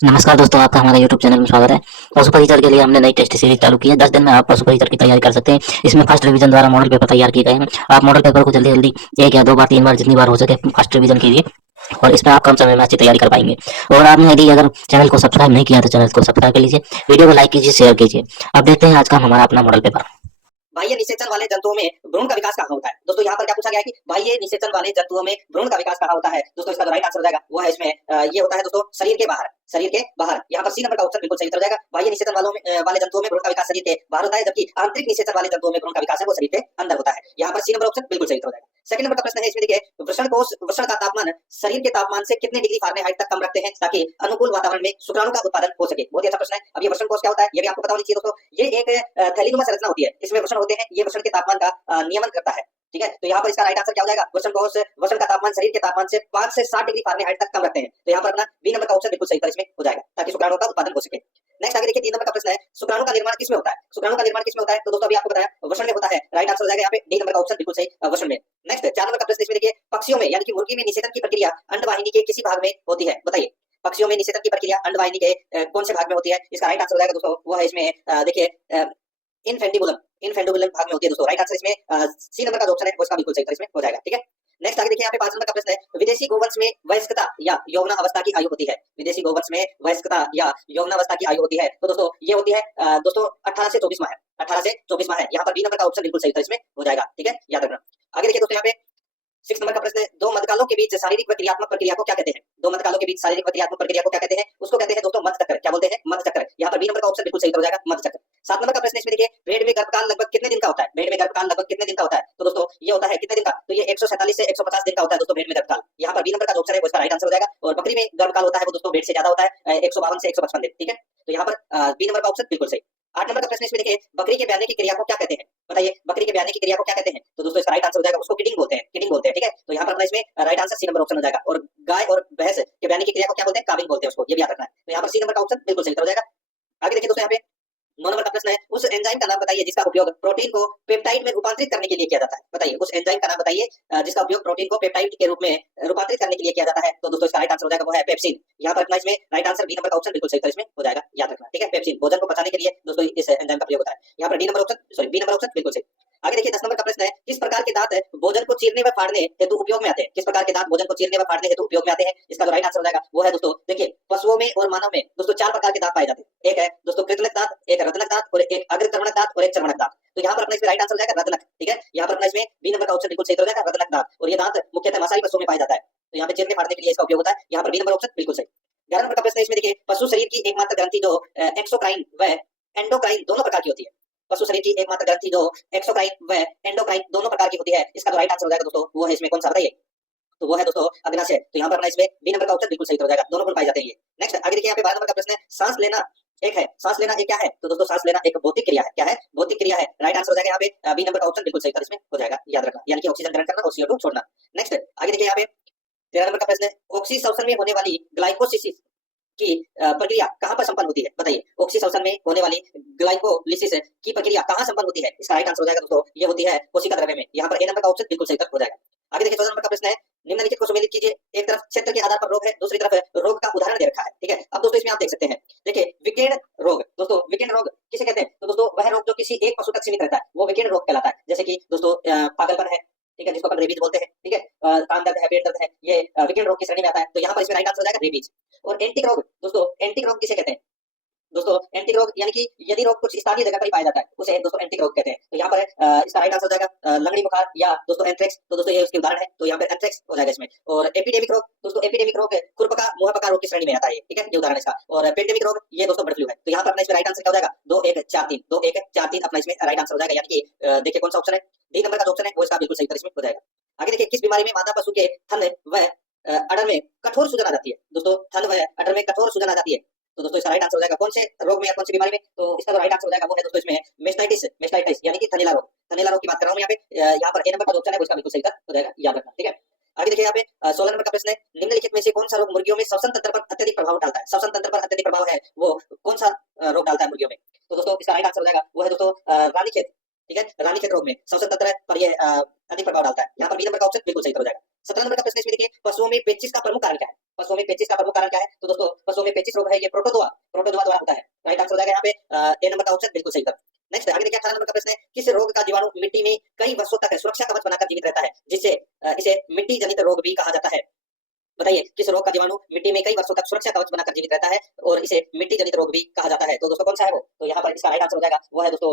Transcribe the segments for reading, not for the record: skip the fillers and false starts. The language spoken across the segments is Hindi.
नमस्कार दोस्तों, आपका हमारे YouTube चैनल में स्वागत है। पशु परिचर के लिए हमने नई टेस्ट सीरीज चालू की है। 10 दिन में आप पशु परिचर की तैयारी कर सकते हैं। इसमें फर्स्ट रिवीजन द्वारा मॉडल पेपर तैयार किए गए हैं। आप मॉडल पेपर को जल्दी जल्दी एक या दो बार, तीन बार, जितनी बार हो सके फर्स्ट रिवीजन कीजिए और इसमें आप कम समय में अच्छी तैयारी कर पाएंगे। और आपने यदि अगर चैनल को सब्सक्राइब नहीं किया तो चैनल को सब्सक्राइब कर लीजिए, वीडियो को लाइक कीजिए, शेयर कीजिए। अब देखते हैं आज का हमारा अपना मॉडल पेपर। बाह्य निषेचन वाले जंतुओं में भ्रूण का विकास कहाँ होता है। दोस्तों यहाँ पर क्या पूछा गया है कि बाह्य निषेचन वाले जंतुओं में भ्रूण का विकास कहाँ होता है। दोस्तों इसका जो राइट आंसर हो जाएगा वो है इसमें ये होता है दोस्तों शरीर के बाहर। शरीर के बाहर यहाँ पर सी नंबर का ऑप्शन बिल्कुल सही उत्तर हो जाएगा। बाह्य निषेचन वाले जंतुओं में भ्रूण का विकास शरीर के बाहर होता है, जबकि आंतरिक निषेचन वाले जंतुओं में भ्रूण का विकास है वो शरीर के अंदर होता है। यहाँ पर सी नंबर ऑप्शन बिल्कुल सही उत्तर हो जाएगा। सेकंड नंबर का प्रश्न है इसमें देखिए, वृषण का तापमान शरीर के तापमान से कितने डिग्री फारेनहाइट तक कम रखते हैं ताकि अनुकूल वातावरण में शुक्राणु का उत्पादन हो सके। बहुत ही अच्छा प्रश्न है। अब ये वृषण कोष क्या होता है ये भी आपको पता होनी चाहिए दोस्तों। ये एक थैलीनुमा संरचना होती है, इसमें वृषण होते हैं, ये वृषण के तापमान का नियमन करता है। ठीक है, तो यहाँ पर इसका राइट आंसर क्या हो जाएगा, वृषण कोष वृषण का तापमान शरीर के तापमान से 5 से 7 डिग्री फारेनहाइट तक कम रखते हैं। तो यहाँ पर अपना बी नंबर का ऑप्शन बिल्कुल सही इसमें हो जाएगा ताकि शुक्राणु का उत्पादन हो सके। नेक्स्ट आगे देखिए 3 नंबर का प्रश्न है, शुक्राणु का निर्माण किसमें होता है। शुक्राणु का निर्माण किसमें होता है, तो दोस्तों अभी आपको बताया वृषण में होता है। राइट आंसर हो जाएगा यहाँ पे डी नंबर का ऑप्शन बिल्कुल सही वृषण में। नेक्स्ट 4 नंबर का प्रश्न इसमें देखिए, पक्षियों में यानी कि मुर्गी में निषेचन की प्रक्रिया अंडवाहिनी के किसी भाग में होती है, बताइए। पक्षियों में निषेचन की प्रक्रिया अंडवाहिनी के कौन से भाग में होती है। इसका राइट आंसर हो जाएगा दोस्तों वो है इसमें देखिए इनफेंडिबुलम भाग में होती है दोस्तों। राइट आंसर इसमें सी नंबर का जो ऑप्शन है वो इसका बिल्कुल सही उत्तर इसमें हो जाएगा। ठीक है, नेक्स्ट आगे देखिए यहाँ पे 5 नंबर का प्रश्न है, विदेशी गोवंश में वयस्कता या यौवनावस्था की आयु होती है। विदेशी गोवंश में वयस्कता या यौवनावस्था की आयु होती है, तो दोस्तों ये होती है दोस्तों 18 से 24 माह है। 18 से 24 माह है। यहाँ पर बी नंबर का ऑप्शन बिल्कुल सही उत्तर इसमें हो जाएगा। ठीक है, याद रखना। आगे देखिए दोस्तों यहाँ पे 6 नंबर का प्रश्न है, दो मध्यकालों के बीच शारीरिक व क्रियात्मक प्रक्रिया को क्या कहते हैं। दो मध्यकालों के बीच शारीरिक व क्रियात्मक प्रक्रिया को क्या कहते हैं, उसको कहते हैं दोस्तों मध्य चक्र। क्या बोलते हैं, मध्य चक्र। यहाँ पर बी नंबर का ऑप्शन बिल्कुल सही हो जाएगा, मध्य चक्र। 7 नंबर का प्रश्न इसमें देखिए, भेड़ में गर्भकाल लगभग कितने दिन का होता है। भेड़ में गर्भकाल लगभग कितने दिन का होता है, तो दोस्तों ये होता है कितने दिन का, तो ये 147 से 150 दिन का होता है दोस्तों भेड़ में गर्भकाल। यहाँ पर बी नंबर का जो ऑप्शन है वो इसका राइट आंसर हो जाएगा। और बकरी में गर्भकाल होता है वो दोस्तों भेड़ से ज्यादा होता है, 152 से 155 दिन। ठीक है, तो यहाँ पर बी नंबर का ऑप्शन बिल्कुल सही। 8 नंबर का प्रश्न इसमें देखिए, बकरी के ब्याने की क्रिया को क्या कहते हैं, बताइए। बकरी के ब्याने की क्रिया को क्या कहते हैं, तो दोस्तों इसका राइट आंसर हो जाएगा उसको किडिंग बोलते हैं, किडिंग बोलते हैं। ठीक है, तो यहाँ पर अपना इसमें right answer C number option हो जाएगा। और गाय और भैंस के ब्याने की क्रिया को क्या बोलते हैं, काविंग बोलते हैं उसको, ये भी याद रखना है। तो यहाँ पर सी नंबर का ऑप्शन बिल्कुल सही हो जाएगा। आगे देखिए दोस्तों यहाँ पे 9 नंबर का प्रश्न है, उस एंजाइम का नाम बताइए जिसका उपयोग प्रोटीन को पेप्टाइड में रूपांतरित करने के लिए किया जाता है। बताइए उस एंजाइम का नाम बताइए जिसका उपयोग प्रोटीन को पेप्टाइड के रूप में रूपांतरित करने के लिए किया जाता है। तो दोस्तों इसका राइट आंसर हो जाएगा वो है पेप्सिन। यहाँ पर अपना इसमें राइट आंसर बी नंबर का ऑप्शन बिल्कुल सही इसमें हो जाएगा, याद रखना। ठीक है, पेप्सिन भोजन को पचाने के लिए दोस्तों इस एंजाइम का प्रयोग होता है। यहाँ पर D number option sorry B number option बिल्कुल सही। आगे देखिए 10 नंबर का प्रश्न है, किस प्रकार के दांत भोजन को चीरने व फाड़ने हेतु उपयोग में आते हैं। किस प्रकार के दांत भोजन को चीरने व फाड़ने हेतु उपयोग में आते हैं, इसका जो राइट आंसर हो जाएगा वो है दोस्तों देखिए, पशुओं में और मानव में दोस्तों 4 प्रकार के दांत पाए जाते हैं। एक है दोस्तों कृंतक दांत, एक रत्नक दांत और एक अग्रकर्णक दांत और एक चर्वणक दांत। तो यहाँ पर अपना इसमें राइट आंसर हो जाएगा रत्नक। ठीक है, यहाँ पर अपना इसमें बी नंबर का ऑप्शन बिल्कुल सही हो जाएगा, रत्नक दांत। और ये दांत मुख्यतः मांसाहारी पशुओं में पाया जाता है, तो यहाँ पे चीरने फाड़ने के लिए इसका उपयोग होता है। यहाँ पर बी नंबर ऑप्शन बिल्कुल सही। 11 नंबर का प्रश्न है इसमें देखिए, पशु शरीर की एकमात्र ग्रंथि जो एक्सोक्राइन व एंडोक्राइन दोनों प्रकार की होती है। पशु शरीर की एकमात्र ग्रंथि जो एक्सोक्राइन व एंडोक्राइन दोनों प्रकार की होती है, इसका जो राइट आंसर हो जाएगा दोस्तों वो है इसमें कौन सा, बताइए। तो वो है दोस्तों अग्नाशय। तो यहाँ पर अपना इसमें बी नंबर का ऑप्शन बिल्कुल सही हो जाएगा, दोनों गुण पाए जाते हैं ये। नेक्स्ट आगे देखिए यहाँ पे 12 नंबर का प्रश्न है, सांस लेना एक है, सांस लेना एक क्या है, तो दोस्तों सांस लेना एक भौतिक क्रिया है। क्या है, भौतिक क्रिया है। राइट आंसर हो जाएगा यहाँ पे बी नंबर का ऑप्शन बिल्कुल सही इसमें हो जाएगा, याद रखना, यानी कि ऑक्सीजन ग्रहण करना और CO2 छोड़ना। नेक्स्ट आगे देखिए यहाँ पे 13 नंबर का प्रश्न है, ऑक्सीशोषण में होने वाली ग्लाइकोसिस की प्रक्रिया कहाँ पर संपन्न होती है, बताइए। ऑक्सीशोषण में होने वाली ग्लाइकोलिसिस की प्रक्रिया कहाँ संपन्न होती है, इसका राइट आंसर हो जाएगा दोस्तों ये होती है कोशिका द्रव्य में। यहाँ पर ए नंबर का ऑप्शन बिल्कुल सही हो जाएगा। आगे देखिए 14 नंबर का प्रश्न है, निम्नलिखित को सुमेलित कीजिए। एक तरफ क्षेत्र के आधार पर रोग है, दूसरी तरफ रोग का उदाहरण दे रखा है। ठीक है, अब दोस्तों इसमें आप देख सकते हैं, देखिए विकिरण रोग। दोस्तों विकिरण रोग किसे कहते हैं, तो दोस्तों वह रोग जो किसी एक पशु तक सीमित रहता है वो विकिरण रोग कहलाता है। जैसे कि दोस्तों पागलपन है, ठीक है, जिसको अपन रेबीज बोलते हैं। ठीक है, कान दर्द है, पेट दर्द है, ये विकिरण रोग की श्रेणी में आता है। तो यहाँ पर इसमें राइट आंसर हो जाएगा रेबीज। और एंटिक रोग, दोस्तों एंटिक रोग किसे कहते हैं, दोस्तों एंटिक रोग यानी कि यदि रोग कुछ स्थानीय जगह पर ही पाया जाता है उसे दोस्तों एंटिक रोग कहते हैं। तो यहाँ पर इसका राइट आंसर हो जाएगा लंगड़ी बुखार या दोस्तों एंथ्रेक्स। तो दोस्तों ये उसके उदाहरण है, तो यहाँ पर एंथ्रेक्स हो जाएगा इसमें। और एपिडेमिक रोग, दोस्तों एपिडेमिक रोग खुरपका मुंहपका रोग की श्रेणी में आता है। ठीक है, ये उदाहरण है इसका। और पेंडेमिक रोग ये दोस्तों बर्ड फ्लू है। तो यहाँ पर अपना इसमें राइट आंसर क्या हो जाएगा, 2 1 4 3 2 1 4 3 अपना इसमें राइट आंसर हो जाएगा, यानी कि देखिए कौन सा ऑप्शन है, डी नंबर का जो ऑप्शन है वो इसका बिल्कुल सही उत्तर इसमें हो जाएगा। आगे देखिए किस बीमारी में मादा पशु के थन व अडर में कठोर सूजन आ जाती है, दोस्तों थन व अडर में कठोर सूजन आ जाती है। तो दोस्तों इसका राइट आंसर हो जाएगा कौन से रोग में या कौन सी बीमारी में, तो इसका जो राइट आंसर हो जाएगा वो है दोस्तों इसमें मेस्टाइटिस यानी कि थनैला रोग। थनैला रोग की बात कर रहा हूं यहाँ पे। यहाँ पर ए नंबर का जो ऑप्शन है वो इसका बिल्कुल सही हो जाएगा, याद रखना। ठीक है, आगे देखिए यहाँ पे 16 नंबर का प्रश्न है, निम्नलिखित में से कौन सा रोग मुर्गियों में श्वसन तंत्र पर अत्यधिक प्रभाव डालता है। श्वसन तंत्र पर अत्यधिक प्रभाव है वो कौन सा रोग डालता है मुर्गियों में, तो दोस्तों इसका राइट आंसर हो जाएगा वो है दोस्तों रानीखेत। ठीक है। रानीखेत रोग में शोषक तंत्र पर ये अधिक प्रभाव डालता है। यहाँ पर बी नंबर का ऑप्शन बिल्कुल सही उत्तर हो जाएगा। 17 नंबर का प्रश्न इसमें देखिए, पशुओं में पेचिश का प्रमुख कारण क्या है? पशुओं में पेचिश का प्रमुख कारण क्या है? तो दोस्तों पशुओं में पेचिश रोग है ये प्रोटोजोआ द्वारा होता है। राइट आंसर हो जाएगा यहाँ पे ए नंबर का ऑप्शन बिल्कुल सही उत्तर। नेक्स्ट आगे देखिए 18 नंबर का प्रश्न है, किस रोग का जीवाणु मिट्टी में कई वर्षों तक सुरक्षा कवच बनाकर जीवित रहता है, जिससे इसे मिट्टी जनित रोग भी कहा जाता है? बताइए किस रोग का जीवाणु मिट्टी में कई वर्षों तक सुरक्षा कवच बनाकर जीवित रहता है और इसे मिट्टी जनित रोग भी कहा जाता है? तो दोस्तों कौन सा है वो? तो यहाँ पर इसका राइट आंसर हो जाएगा वो है दोस्तों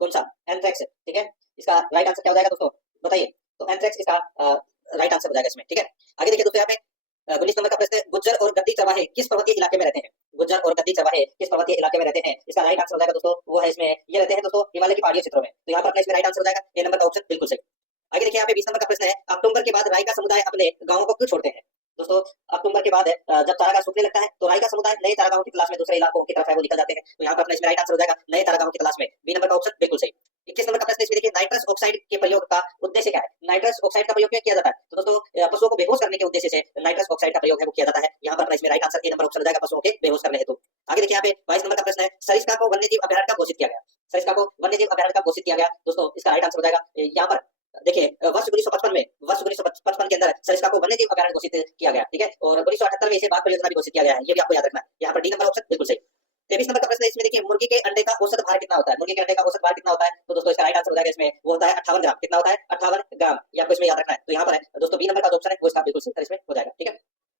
कौन सा? एंथ्रेक्स। ठीक है, इसका राइट आंसर क्या हो जाएगा दोस्तों बताइए? तो एंथ्रेक्स इसका राइट आंसर हो जाएगा इसमें। ठीक है, आगे देखिए दोस्तों यहाँ पे 19 नंबर का प्रश्न है, गुज्जर और गद्दी चरवाहे किस पर्वतीय इलाके में रहते हैं? गुज्जर और गद्दी चरवाहे किस पर्वतीय इलाके में रहते हैं? इसका राइट आंसर हो जाएगा दोस्तों वो है इसमें, ये रहते हैं दोस्तों हिमालय की पहाड़ियों क्षेत्रों में। तो यहाँ पर अपना इसमें राइट आंसर हो जाएगा ए नंबर का ऑप्शन बिल्कुल सही। आगे देखिए यहाँ पे 20 नंबर का प्रश्न है, अक्टूबर के बाद राय का समुदाय अपने गांवों को क्यों छोड़ते हैं? दोस्तों अक्टूबर के बाद जब चारागाह सूखने लगता है तो राय का समुदाय नए चारागाहों की तलाश में दूसरे इलाकों की तरफ है वो निकल जाते हैं। तो यहाँ पर अपना इसमें राइट आंसर हो जाएगा नए चारागाहों की तलाश में, बी नंबर का ऑप्शन बिल्कुल सही। 21 नंबर का प्रश्न इसमें देखिए, नाइट्रस ऑक्साइड के प्रयोग का उद्देश्य क्या है? नाइट्रस ऑक्साइड का प्रयोग क्या किया जाता है? तो दोस्तों पशुओं को बेहोश करने के उद्देश्य से नाइट्रस ऑक्साइड का प्रयोग है वो किया जाता है। यहाँ पर इसमें right answer A number option हो जाएगा, पशुओं के बेहोश करने हेतु। आगे देखिए यहाँ पे 22 नंबर का प्रश्न है, सरिस्का को वन्यजीव अभयारण्य कब घोषित किया गया? सरिस्का को वन्यजीव अभयारण्य कब घोषित किया गया? दोस्तों इसका राइट आंसर हो जाएगा यहाँ पर देखिए वर्ष 1955 के अंदर सरिस्का को वन्यजीव अभयारण्य घोषित किया गया। ठीक है, और 1978 में इसे बाघ परियोजना भी घोषित किया गया है, ये भी आपको याद रखना है। यहाँ पर डी नंबर ऑप्शन बिल्कुल सही। 23 नंबर का प्रश्न है इसमें देखिए, मुर्गी के अंडे का औसत भार कितना होता है? मुर्गी के अंडे का औसत भार कितना होता है? तो दोस्तों इसका राइट आंसर हो जाएगा इसमें वो होता है 58 ग्राम। कितना होता है? 58 ग्राम, ये आपको इसमें याद रखना है। तो यहाँ पर दोस्तों बी नंबर का ऑप्शन है वो इसका बिल्कुल सही इसमें हो जाएगा। ठीक है,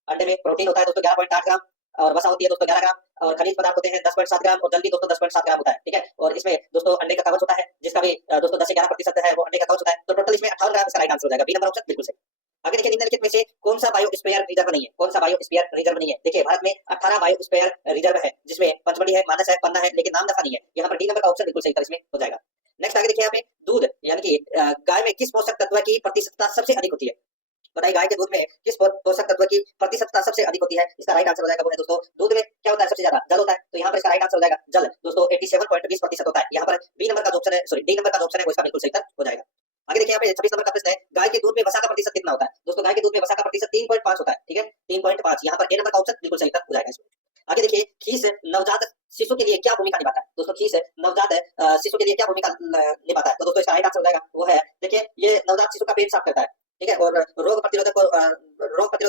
अंडे में प्रोटीन होता है दोस्तों 11.8 ग्राम और वसा होती है दोस्तों 11 ग्राम और खनिज पदार्थ होते हैं 10.7 ग्राम और जल भी दोस्तों 10.7 ग्राम होता है। ठीक है, और इसमें दोस्तों अंडे का कवच होता है जिसका भी दोस्तों 10 से 11% है वो अंडे का कवच होता है। तो टोटल इसमें 58 ग्राम इसका राइट आंसर हो जाएगा, बी नंबर ऑप्शन बिल्कुल सही। आगे देखिए निम्नलिखित में से कौन सा बायोस्फीयर रिजर्व नहीं है? कौन सा बायोस्फीयर रिजर्व नहीं है? देखिए भारत में 18 बायोस्फीयर रिजर्व है जिसमें पचमढ़ी है, मानस है, पन्ना है, लेकिन नामदफा नहीं है। यहाँ पर डी नंबर का ऑप्शन बिल्कुल सही इसमें हो जाएगा। नेक्स्ट आगे देखिए यहाँ पे दूध यानी कि गाय में किस पोषक तत्व की प्रतिशतता सबसे अधिक होती है? बताइए गाय के दूध में किस पोषक तत्व की प्रतिशतता सबसे अधिक होती है? इसका राइट आंसर हो जाएगा वो है दोस्तों, दूध में क्या होता है सबसे ज्यादा? जल होता है। तो यहाँ पर इसका राइट आंसर हो जाएगा जल दोस्तों 87.20% होता है। यहाँ पर बी नंबर का ऑप्शन है, सॉरी डी नंबर का ऑप्शन है वो इसका बिल्कुल सही हो जाएगा। आगे देखिए यहाँ पे 26 नंबर का प्रश्न है, गाय के दूध में वसा का प्रतिशत कितना होता है? दोस्तों गाय के दूध में वसा का प्रतिशत 3.5 होता है। ठीक है, 3.5, यहाँ पर ए नंबर का ऑप्शन बिल्कुल सही हो जाएगा इसमें। आगे देखिए खीस नवजात शिशु के लिए क्या भूमिका निभाता है? दोस्तों खीस नवजात शिशु के लिए क्या भूमिका निभाता है? तो दोस्तों इसका राइट आंसर हो जाएगा वो है देखिए ये नवजात शिशु का पेट साफ करता है। ठीक है, और रोग प्रतिरोधक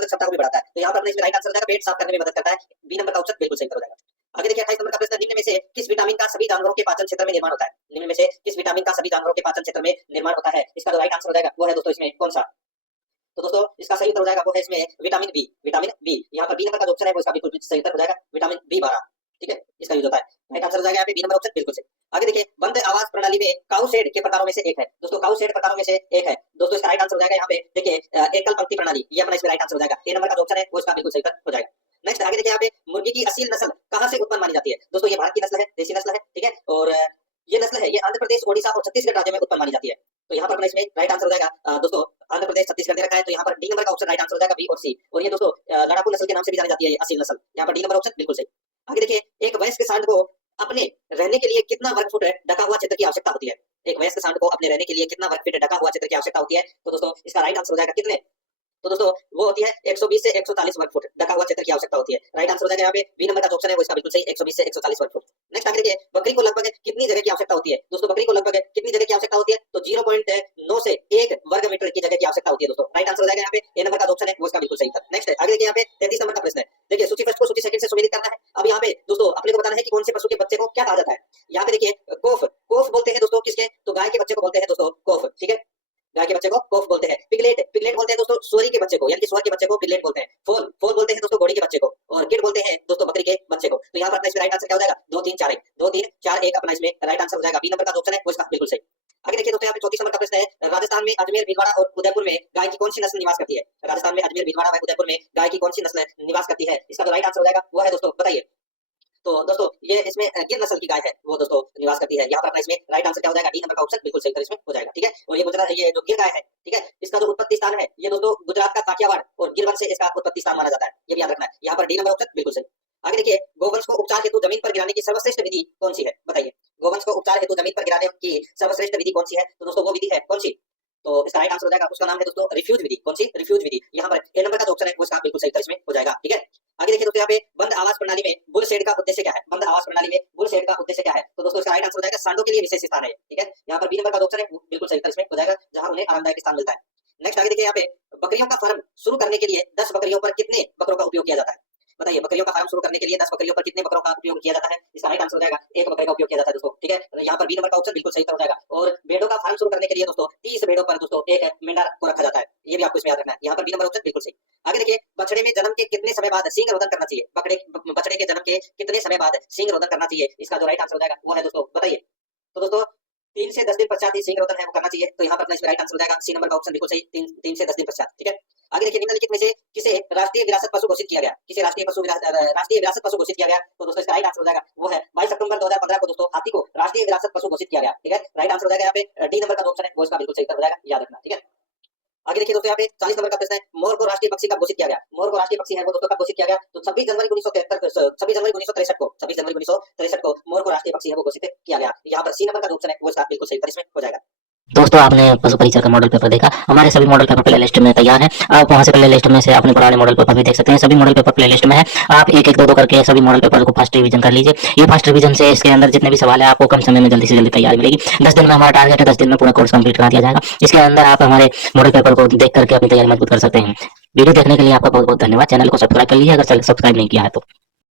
क्षमता को भी बढ़ाता है। तो यहाँ पर इसमें राइट आंसर हो जाएगा पेट साफ करने में मदद करता है, बी नंबर का ऑप्शन बिल्कुल सही हो जाएगा। आगे देखिए 28 नंबर का प्रश्न, निम्न में से किस विटामिन का सभी जानवरों के पाचन क्षेत्र में निर्माण होता है? निम्न में से किस विटामिन का सभी जानवरों के पाचन क्षेत्र में निर्माण होता है? इसका जो राइट आंसर हो जाएगा वो है दोस्तों इसमें कौन सा? तो दोस्तों इसका सही उत्तर हो जाएगा वो है इसमें विटामिन बी। विटामिन बी, यहाँ पर बी नंबर का जो ऑप्शन है वो इसका बिल्कुल सही उत्तर हो जाएगा, विटामिन बी12। ठीक है, इसका यूज होता है, राइट आंसर हो जाएगा यहाँ पे बी नंबर ऑप्शन बिल्कुल सही। आगे देखिए बंद आवाज प्रणाली में काउ शेड के प्रकारों में से एक है। दोस्तों काउ शेड प्रकारों में से एक है दोस्तों, इसका राइट आंसर हो जाएगा यहाँ पे देखिए एकल पंक्ति प्रणाली, ये अपना इसमें राइट आंसर हो जाएगा, ए नंबर का जो ऑप्शन है वो इसका बिल्कुल सही उत्तर हो जाएगा। नेक्स्ट आगे देखिए यहाँ पे मुर्गी की असील नस्ल कहाँ से उत्पन्न मानी जाती है? दोस्तों ये भारत की नस्ल है, देसी नस्ल है। ठीक है, और ये नस्ल है ये आंध्र प्रदेश, ओडिशा और छत्तीसगढ़ राज्य में उत्पन्न मानी जाती है। तो यहाँ पर अपना इसमें राइट आंसर हो जाएगा दोस्तों आंध्र प्रदेश, छत्तीसगढ़ दे रखा है, तो यहाँ पर डी नंबर का ऑप्शन राइट आंसर हो जाएगा बी और सी। और ये दोस्तों लड़ाकू नस्ल के नाम से भी जानी जाती है ये असील नस्ल, यहाँ पर डी नंबर ऑप्शन बिल्कुल सही। आगे देखिए एक वयस्क सांड को अपने रहने के लिए कितना वर्ग फुट ढका हुआ क्षेत्र की आवश्यकता होती है? एक वयस्क सांड को अपने रहने के लिए कितना वर्ग फीट ढका हुआ क्षेत्र की आवश्यकता होती है? तो दोस्तों इसका राइट आंसर हो जाएगा कितने? तो दोस्तों वो होती है 120 से 140 वर्ग फुट ढका हुआ क्षेत्र की आवश्यकता होती है। राइट आंसर हो जाएगा यहाँ पे बी नंबर का ऑप्शन है वो इसका बिल्कुल सही, 120 से 140 वर्ग फुट। नेक्स्ट आगे देखिए बकरी को लगभग कितनी जगह की आवश्यकता होती है? दोस्तों बकरी को लगभग कितनी जगह की आवश्यकता होती है? तो 0.9 से 1 वर्ग मीटर की जगह की आवश्यकता होती है दोस्तों, राइट आंसर हो जाएगा यहाँ पे ए नंबर का ऑप्शन है वो इसका बिल्कुल सही था। नेक्स्ट आगे देखिए यहाँ पे 33 नंबर का प्रश्न है, देखिए सूची फर्स्ट को सूची सेकंड से सुमेलित करना है। अब यहाँ पे दोस्तों अपने को बताना है कि कौन से पशु के बच्चे को क्या कहा जाता है। यहाँ पे देखिए कोफ, कोफ बोलते हैं दोस्तों किसके? तो गाय के बच्चे को बोलते हैं दोस्तों कोफ। ठीक है, गाय के बच्चे को कोफ बोलते हैं। पिगलेट, पिगलेट बोलते हैं दोस्तों सुअरी के बच्चे को, यानी कि सुअर के बच्चे को पिगलेट बोलते हैं। फोल, फोल बोलते हैं दोस्तों घोड़ी के बच्चे को, और किड बोलते हैं दोस्तों बकरी के बच्चे को। तो यहाँ पर अपना इसमें राइट आंसर क्या हो जाएगा? 2 3 4 1, 2 3 4 1 अपना इसमें राइट आंसर हो जाएगा, बी नंबर का ऑप्शन है वो इसका बिल्कुल सही। आगे देखिए दोस्तों यहाँ पे 34 नंबर का प्रश्न है, राजस्थान में अजमेर, भीलवाड़ा और उदयपुर में गाय की कौन सी नस्ल निवास करती है? राजस्थान में अजमेर, भीलवाड़ा व उदयपुर में गाय की कौन सी नस्ल निवास करती है? इसका जो राइट आंसर हो जाएगा वो है दोस्तों बताइए। तो दोस्तों ये इसमें गिर नस्ल की गाय है वो दोस्तों निवास करती है। यहाँ पर अपना इसमें राइट आंसर क्या हो जाएगा? डी नंबर का ऑप्शन बिल्कुल सही इसमें हो जाएगा। ठीक है, और ये गुजरात, ये जो गिर गाय है, ठीक है, इसका जो उत्पत्ति स्थान है ये दोस्तों गुजरात का काठियावाड़ और गिरवन से इसका उत्पत्ति स्थान माना जाता है, ये भी याद रखना है। यहाँ पर डी नंबर ऑप्शन बिल्कुल सही। आगे देखिए गोवंश को उपचार हेतु जमीन पर गिराने की सर्वश्रेष्ठ विधि कौन सी है? बताइए गोवंश को उपचार हेतु जमीन पर गिराने की सर्वश्रेष्ठ विधि कौन सी है? तो दोस्तों वो विधि है कौन सी? तो इसका राइट आंसर हो जाएगा, उसका नाम है दोस्तों रिफ्यूज विधि। कौन सी? रिफ्यूज विधि। यहाँ पर ए नंबर का जो ऑप्शन है वो इसका बिल्कुल सही इसमें हो जाएगा। ठीक है, आगे देखिए दोस्तों यहाँ पे बंद आवाज प्रणाली में बुल शेड का उद्देश्य क्या है? बंद आवाज प्रणाली में बुल शेड का उद्देश्य क्या है? तो दोस्तों इसका राइट आंसर हो जाएगा सांडों के लिए विशेष स्थान है। ठीक है, यहाँ पर बी नंबर का ऑप्शन है वो बिल्कुल सही उत्तर इसमें हो जाएगा, जहां उन्हें आरामदायक स्थान मिलता है। नेक्स्ट आगे देखिए यहाँ पे बकरियों का फार्म शुरू करने के लिए 10 बकरियों पर कितने बकरों का उपयोग किया जाता है? बताइए, बकरियों का फार्म शुरू करने के लिए 10 बकरियों पर कितने बकरों का उपयोग किया जाता है? इसका राइट आंसर हो जाएगा एक बकरे का उपयोग किया जाता है दोस्तों। ठीक है, यहाँ पर बी नंबर का ऑप्शन बिल्कुल सही उत्तर हो जाएगा। और भेड़ों का फार्म शुरू करने के लिए दोस्तों 30 भेड़ों पर दोस्तों एक मेंढा को रखा जाता है, ये भी आपको इसमें याद रखना है। यहाँ पर बी नंबर ऑप्शन बिल्कुल सही। आगे देखिए बछड़े में जन्म के कितने समय बाद सींग रोदन करना चाहिए? बछड़े के जन्म के कितने समय बाद सींग रोदन करना चाहिए? इसका जो राइट आंसर हो जाएगा वो है दोस्तों, बताइए। तो दोस्तों 3 से 10 दिन पश्चात ही सींग रोदन है वो करना चाहिए, तो यहाँ पर अपना इसमें राइट आंसर हो जाएगा सी नंबर का ऑप्शन बिल्कुल सही, 3 से 10 दिन पश्चात। ठीक है, आगे देखिए निम्नलिखित में से किसे राष्ट्रीय विरासत पशु घोषित किया गया? किसे राष्ट्रीय विरासत पशु घोषित किया गया? तो दोस्तों इसका राइट आंसर हो जाएगा वो है 22 अक्टूबर 2015 को दोस्तों हाथी को राष्ट्रीय विरासत पशु घोषित किया गया। ठीक है, राइट आंसर हो जाएगा यहाँ पे डी नंबर का ऑप्शन है वो इसका बिल्कुल सही उत्तर हो जाएगा, याद रखना। ठीक है, आगे देखिए दोस्तों यहाँ पे 40 नंबर का प्रश्न है, मोर को राष्ट्रीय पक्षी कब घोषित किया गया? मोर को राष्ट्रीय पक्षी है वो दोस्तों कब घोषित किया गया? तो 26 जनवरी 1963 को मोर को राष्ट्रीय पक्षी है वो घोषित किया गया। यहाँ पर सी नंबर का ऑप्शन है वो इसका बिल्कुल सही उत्तर इसमें हो जाएगा। दोस्तों आपने पशु परिचर का मॉडल पेपर देखा, हमारे सभी मॉडल पेपर प्ले लिस्ट में तैयार है। आप वहां से प्ले लिस्ट में से अपने पुराने मॉडल पेपर भी देख सकते हैं, सभी मॉडल पेपर प्ले लिस्ट में है। आप एक एक दो करके सभी मॉडल पेपर को फास्ट रिवीजन कर लीजिए। ये फास्ट रिवीजन से इसके अंदर जितने भी सवाल है आपको कम समय में जल्दी से जल्दी तैयारी मिलेगी। 10 दिन में हमारा टारगेट है, 10 दिन में पूरा कोर्स कंप्लीट करा दिया जाएगा। इसके अंदर आप हमारे मॉडल पेपर को देख करके अपनी तैयारी मजबूत कर सकते हैं। वीडियो देखने के लिए आपका बहुत बहुत धन्यवाद। चैनल को सब्सक्राइब कर लीजिए अगर सब्सक्राइब नहीं किया है तो।